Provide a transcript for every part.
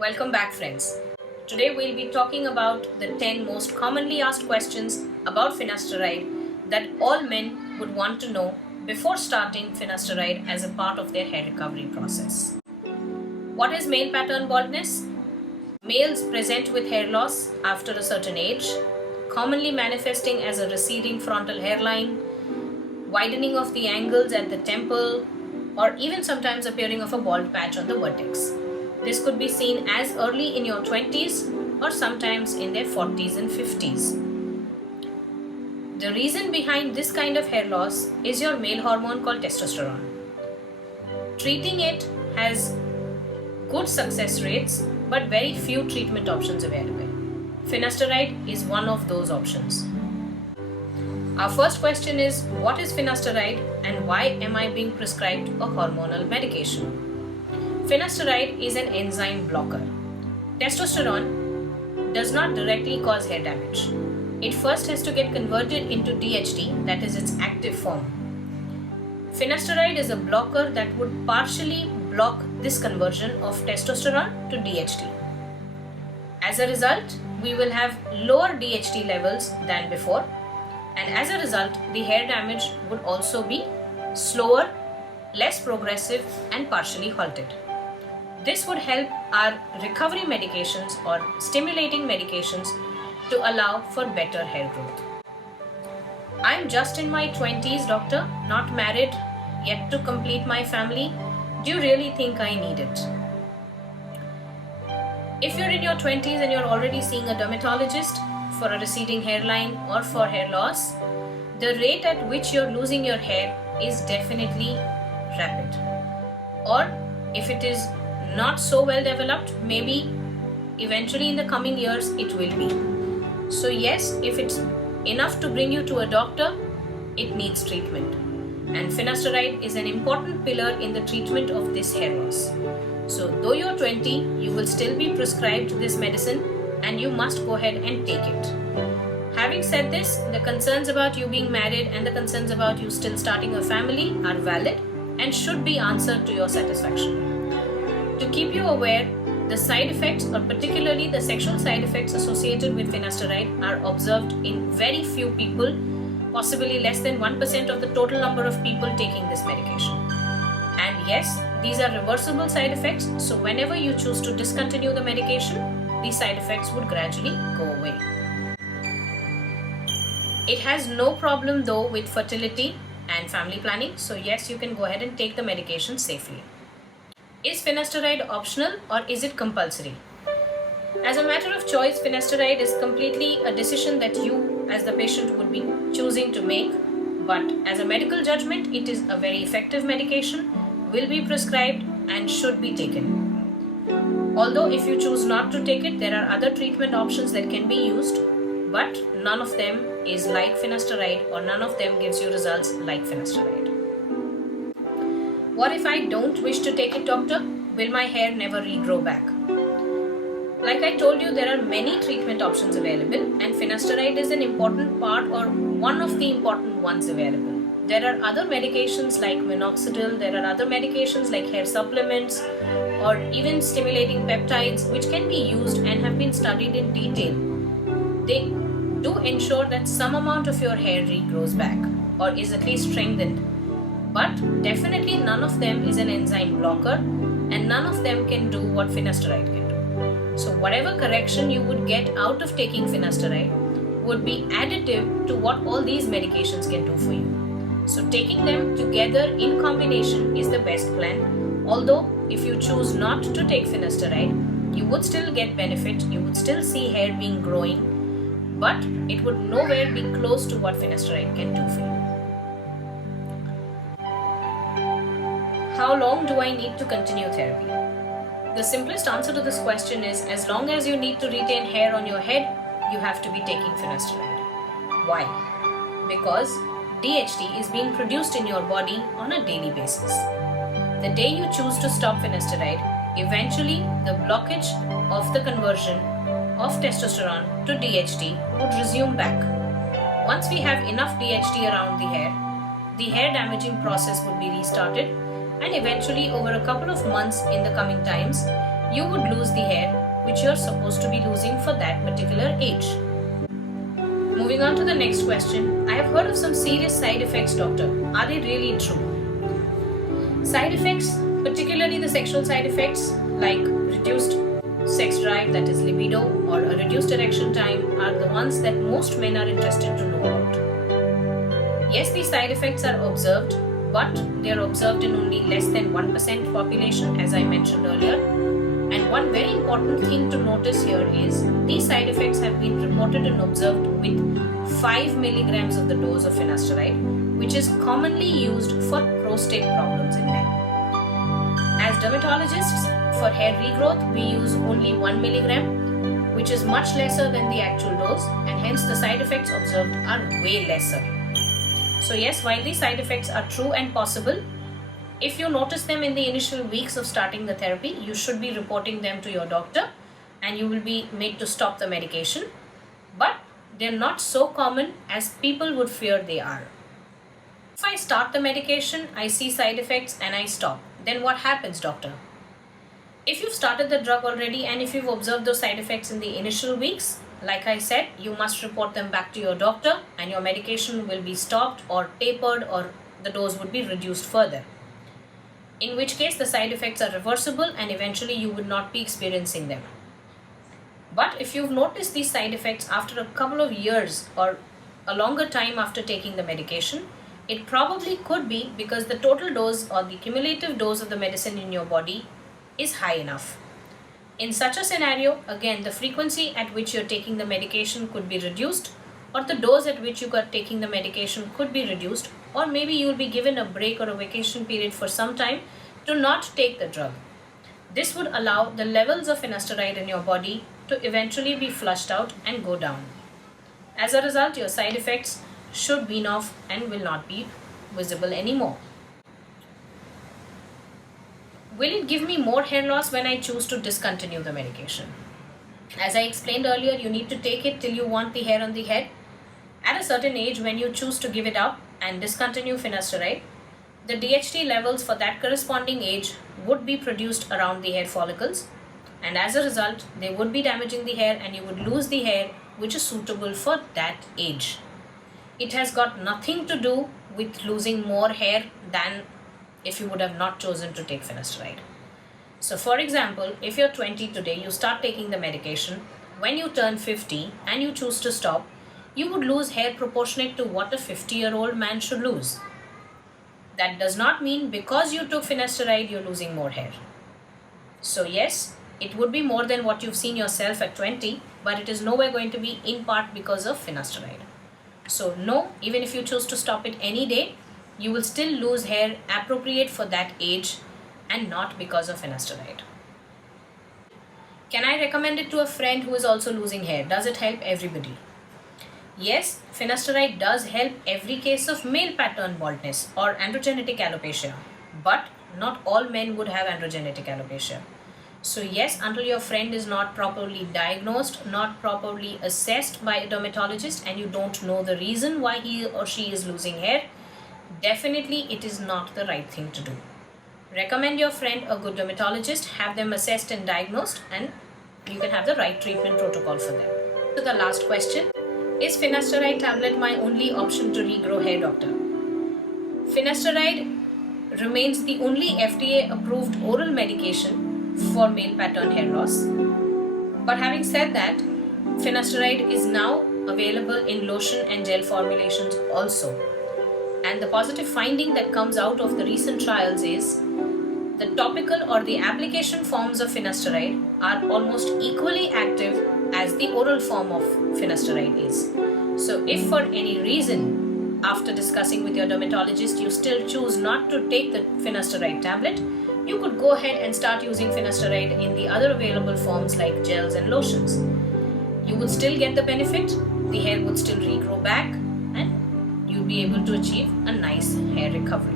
Welcome back, friends. Today we'll be talking about the 10 most commonly asked questions about finasteride that all men would want to know before starting finasteride as a part of their hair recovery process. What is male pattern baldness? Males present with hair loss after a certain age, commonly manifesting as a receding frontal hairline, widening of the angles at the temple, or even sometimes appearing of a bald patch on the vertex. This could be seen as early in your 20s or sometimes in their 40s and 50s. The reason behind this kind of hair loss is your male hormone called testosterone. Treating it has good success rates but very few treatment options available. Finasteride is one of those options. Our first question is, what is finasteride and why am I being prescribed a hormonal medication? Finasteride is an enzyme blocker. Testosterone does not directly cause hair damage. It first has to get converted into DHT, that is its active form. Finasteride is a blocker that would partially block this conversion of testosterone to DHT. As a result, we will have lower DHT levels than before, and as a result, the hair damage would also be slower, less progressive, and partially halted. This would help our recovery medications or stimulating medications to allow for better hair growth. I'm just in my 20s, doctor, not married, yet to complete my family. Do you really think I need it? If you're in your 20s and you're already seeing a dermatologist for a receding hairline or for hair loss, the rate at which you're losing your hair is definitely rapid. Or if it is not so well developed, maybe eventually in the coming years it will be. So yes, if it's enough to bring you to a doctor, it needs treatment. And finasteride is an important pillar in the treatment of this hair loss. So though you're 20, you will still be prescribed this medicine and you must go ahead and take it. Having said this, the concerns about you being married and the concerns about you still starting a family are valid and should be answered to your satisfaction. To keep you aware, the side effects, or particularly the sexual side effects associated with finasteride, are observed in very few people, possibly less than 1% of the total number of people taking this medication. And yes, these are reversible side effects, so whenever you choose to discontinue the medication, these side effects would gradually go away. It has no problem though with fertility and family planning, so yes, you can go ahead and take the medication safely. Is finasteride optional or is it compulsory? As a matter of choice, finasteride is completely a decision that you as the patient would be choosing to make, but as a medical judgment, it is a very effective medication, will be prescribed and should be taken. Although if you choose not to take it, there are other treatment options that can be used, but none of them is like finasteride or none of them gives you results like finasteride. What if I don't wish to take it, doctor? Will my hair never regrow back? Like I told you, there are many treatment options available and finasteride is an important part or one of the important ones available. There are other medications like minoxidil, there are other medications like hair supplements or even stimulating peptides which can be used and have been studied in detail. They do ensure that some amount of your hair regrows back or is at least strengthened. But definitely none of them is an enzyme blocker and none of them can do what finasteride can do. So whatever correction you would get out of taking finasteride would be additive to what all these medications can do for you. So taking them together in combination is the best plan. Although if you choose not to take finasteride, you would still get benefit, you would still see hair being growing, but it would nowhere be close to what finasteride can do for you. How long do I need to continue therapy? The simplest answer to this question is as long as you need to retain hair on your head, you have to be taking finasteride. Why? Because DHT is being produced in your body on a daily basis. The day you choose to stop finasteride, eventually the blockage of the conversion of testosterone to DHT would resume back. Once we have enough DHT around the hair damaging process would be restarted, and eventually over a couple of months in the coming times, you would lose the hair which you're supposed to be losing for that particular age. Moving on to the next question. I have heard of some serious side effects, doctor. Are they really true? Side effects, particularly the sexual side effects like reduced sex drive, that is libido, or a reduced erection time, are the ones that most men are interested to know about. Yes, these side effects are observed, but they are observed in only less than 1% population, as I mentioned earlier. And one very important thing to notice here is these side effects have been reported and observed with 5 milligrams of the dose of finasteride, which is commonly used for prostate problems in men. As dermatologists, for hair regrowth, we use only 1 milligram, which is much lesser than the actual dose, and hence the side effects observed are way lesser. So yes, while these side effects are true and possible, if you notice them in the initial weeks of starting the therapy, you should be reporting them to your doctor and you will be made to stop the medication. But they're not so common as people would fear they are. If I start the medication, I see side effects and I stop, then what happens, doctor? If you've started the drug already and if you've observed those side effects in the initial weeks, like I said, you must report them back to your doctor and your medication will be stopped or tapered, or the dose would be reduced further. In which case the side effects are reversible and eventually you would not be experiencing them. But if you've noticed these side effects after a couple of years or a longer time after taking the medication, it probably could be because the total dose or the cumulative dose of the medicine in your body is high enough. In such a scenario, again, the frequency at which you're taking the medication could be reduced, or the dose at which you are taking the medication could be reduced, or maybe you will be given a break or a vacation period for some time to not take the drug. This would allow the levels of finasteride in your body to eventually be flushed out and go down. As a result, your side effects should wean off and will not be visible anymore. Will it give me more hair loss when I choose to discontinue the medication? As I explained earlier, you need to take it till you want the hair on the head. At a certain age, when you choose to give it up and discontinue finasteride, the DHT levels for that corresponding age would be produced around the hair follicles, and as a result, they would be damaging the hair and you would lose the hair which is suitable for that age. It has got nothing to do with losing more hair than if you would have not chosen to take finasteride. So for example, if you're 20 today, you start taking the medication. When you turn 50 and you choose to stop, you would lose hair proportionate to what a 50-year-old man should lose. That does not mean because you took finasteride, you're losing more hair. So yes, it would be more than what you've seen yourself at 20, but it is nowhere going to be in part because of finasteride. So no, even if you choose to stop it any day, you will still lose hair appropriate for that age and not because of finasteride. Can I recommend it to a friend who is also losing hair? Does it help everybody? Yes, finasteride does help every case of male pattern baldness or androgenetic alopecia, but not all men would have androgenetic alopecia. So yes, until your friend is not properly diagnosed, not properly assessed by a dermatologist, and you don't know the reason why he or she is losing hair, definitely it is not the right thing to do. Recommend your friend a good dermatologist, have them assessed and diagnosed, and you can have the right treatment protocol for them. So the last question, is finasteride tablet my only option to regrow hair, doctor? Finasteride remains the only FDA approved oral medication for male pattern hair loss. But having said that, finasteride is now available in lotion and gel formulations also. And the positive finding that comes out of the recent trials is the topical or the application forms of finasteride are almost equally active as the oral form of finasteride is. So if for any reason, after discussing with your dermatologist, you still choose not to take the finasteride tablet, you could go ahead and start using finasteride in the other available forms like gels and lotions. You would still get the benefit, the hair would still regrow back, and you'd be able to achieve a nice hair recovery.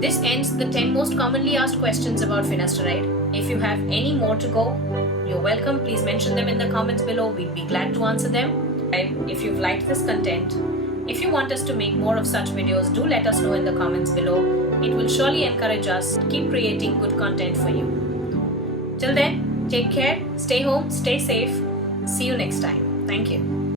This ends the 10 most commonly asked questions about finasteride. If you have any more to go, you're welcome. Please mention them in the comments below. We'd be glad to answer them. And if you've liked this content, if you want us to make more of such videos, do let us know in the comments below. It will surely encourage us to keep creating good content for you. Till then, take care, stay home, stay safe. See you next time. Thank you.